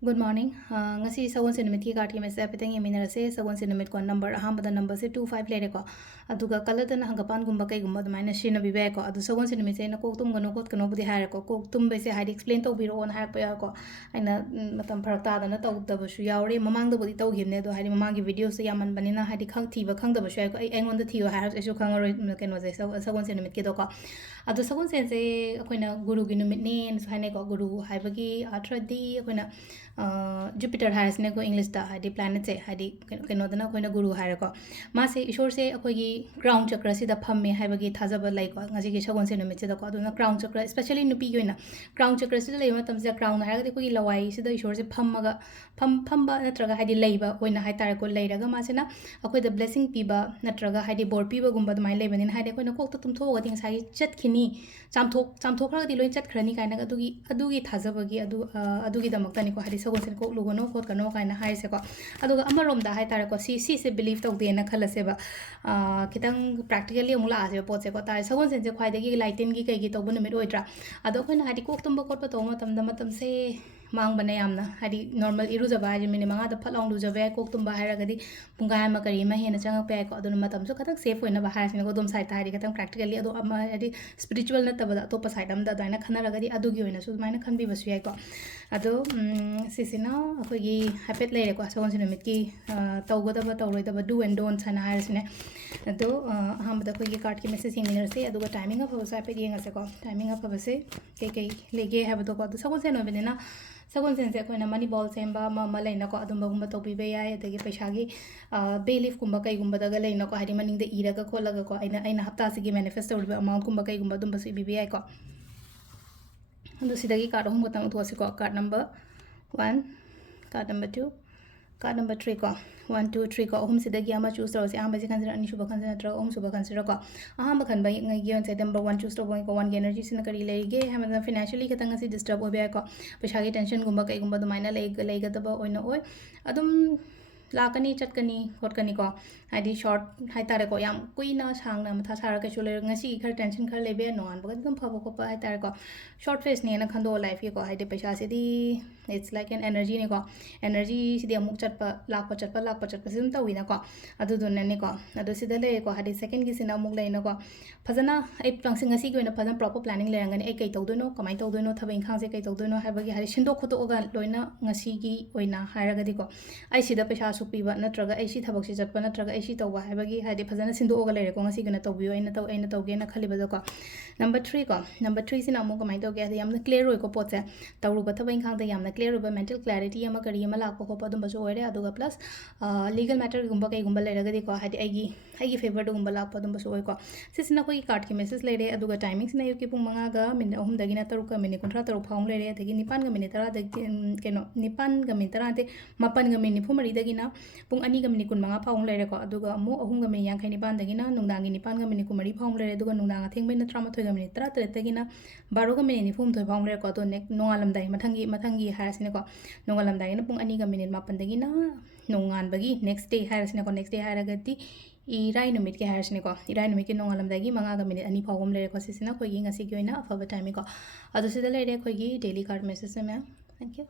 Good morning. Ngasi sagon se numit ki card ki message apeteng yeminara se sagon se numit ko number ahambada number se 25 lere ko aduga color na hangapan gumba kai gumba dumaina shina bibe ko adu sagon se numit se na ko tum gano kot kano budi hare ko tum be se hide explain to biro on hack pa ko aina matam pharak ta da na taw da basu yaure mamang da budi taw himne do hide mamang ki video se yaman banina hide khang thi ba khang da basu ko ai engon da thi ha har se khang ro keno je sagon se numit ki do ko adu sagon se akoina guru gi numit ne so hane ko guru haibagi athra di akoina Jupiter हारसने को English दा Hadi planet से हादी कनोदना कोइना गुरु हारको मासे ईश्वर से अखोगी crown चक्र सिदा फम्मे हाइबगी थाजब लाइको ngasi gi sagon se numit se da ko aduna crown chakra especially nupi yoina crown chakra sida lei matam se crown haragadi ko gi lawai sida ईश्वर से फम्मगा फम्बा नत्रगा Hadi leiba oina hai tar ko leiraga masena akoi da blessing piba natraga Hadi bor piba gumba dumai lebanin Hadi Koyna Coke tum thoga ding sai chat khini chamthok ra di loin chat khrani kaina adugi thajabagi adugi damakta ni ko Hadi sagon se ko lugono khot kano kaina hai se ko aduga amarom da hai tar ko si se believe tok de na khala se ba kitang practically amula ase pot se ko tar sagon se khwai de gi lighten gi kai gi tok bu numit oitra ado khona hadi kok tum ba kot pa to matam se mang bane yamna hadi normal iru jaba ji mini manga da phalong lu jabe kok tum ba hara gadi punga ma kari ma hena chang pe ko adu matam so katang safe hoina ba hara sin ko dom side hadi katang practically ado ama hadi spiritual na tabada to pa side am da daina khana ra gadi adu gi hoina so maina khan bi basu yai ko ado sisina akoi gi habit leire ko sagon sin mit ki tawgoda ba tawroi da ba do and don't sana hara sin ado ham da koi gi card ki message ing se adu ga timing of sa pe gi ngase ko timing of ba se ke lege have to ko adu sagon sin no benina sagon sen se koina money ball semba ma leina ko adum bagum to bi be yai adagi paisa gi belief kumba kai gumba daga leina ko hari maning de iraga kholaga ko aina hafta se gi manifest or amount kumba kai gumba dum basu bi be yai ko andu sidagi card hum gotang to se ko card number 1 card number 2 card number 3 ko 1 2 3 ko hum sidagi ama choose ro se amba se khanjira ani shuba khanjira tra om shuba khanjira ko aham khan bai ngai gion se number 1 choose ro ko 1 energy sin kari leige hamna financially katang se disturb obe ko paisa gi tension gumba kai gumba dumaina leiga da ba oina oi adum lakani chatkani hotkani ko hadi short hai tare ko yam kuina sangna matha sara ke chule ngasi khar tension khar lebe no an bagat gam phabo ko pa hai tare ko short face ne na khando life ko hadi paisa se di it's like an energy ne ko energy si di amuk chatpa sim ta wina ko adu dun ne ko adu sida le ko hadi second gi sina amuk le na ko phajana ai plangsing ngasi ko na phajana proper planning le rangani ai kai tawdoino kamai tawdoino thabeng khang se kai tawdoino habagi hadi shindo khoto ga loina ngasi gi oina haragadi ko ai sida paisa सुपीबा नत्रगा ऐसी थबक से चटपा नत्रगा ऐसी तौबा हैबगी हादे फजना सिंदोगा लेरे को ngasi गना तौबियो ऐना तौगे ना खलिबदो को number 3 को नंबर 3 सिना मो कमाई तौगे हादे यामना क्लियर होय को पोचे तौरुबा थबैं खांग द यामना क्लियर होबा मेंटल क्लैरिटी यमा करी यमा लाको को पदम बसो ओरे अदुगा प्लस लीगल मैटर गुंबा कई गुंबा लेरगदी को हादे आईगी फेवर दो गुंबा लाको पदम बसो ओय को सिसिना कोई कार्ड की मैसेज लेरे अदुगा टाइमिंग सिना युकी पुंग मंगा गा मिन अहुम दगिना तरुक मिन कुंत्रा तरुक फाउंग लेरे दगी निपान गा मिन तरा दगी केनो निपान गा मिन तरा दे मापन गा मिन निफु मरी दगिना पुंग अनि गा मिन कुन मंगा फाउंग लेरे को अदुगा अमु अहुम गा मिन यांखै निपान दगिना नुंगदांगी निपान गा मिन कुमरी फाउंग लेरे अदुगा नुंगदांग थेंग मिन 13 गा मिन 13 दगिना 12 गा मिन निफुम थोय फाउंग लेरे को तो नेक नोंगालमदाई मथंगी हारसने को नोंगालमदाई न पुंग अनि गा मिन मापन दगिना नोंगान बगी नेक्स्ट डे हारसने को नेक्स्ट डे हारगति इराई नुमित के हारसने को इराई नुमित के नोंगालमदाई मंगा गा मिन अनि फाउंग लेरे को सिसिना खोगी ngasi की ओइना अफबा टाइम को अदु सिदा लेरे खोगी डेली कार्ड मैसेज में थैंक यू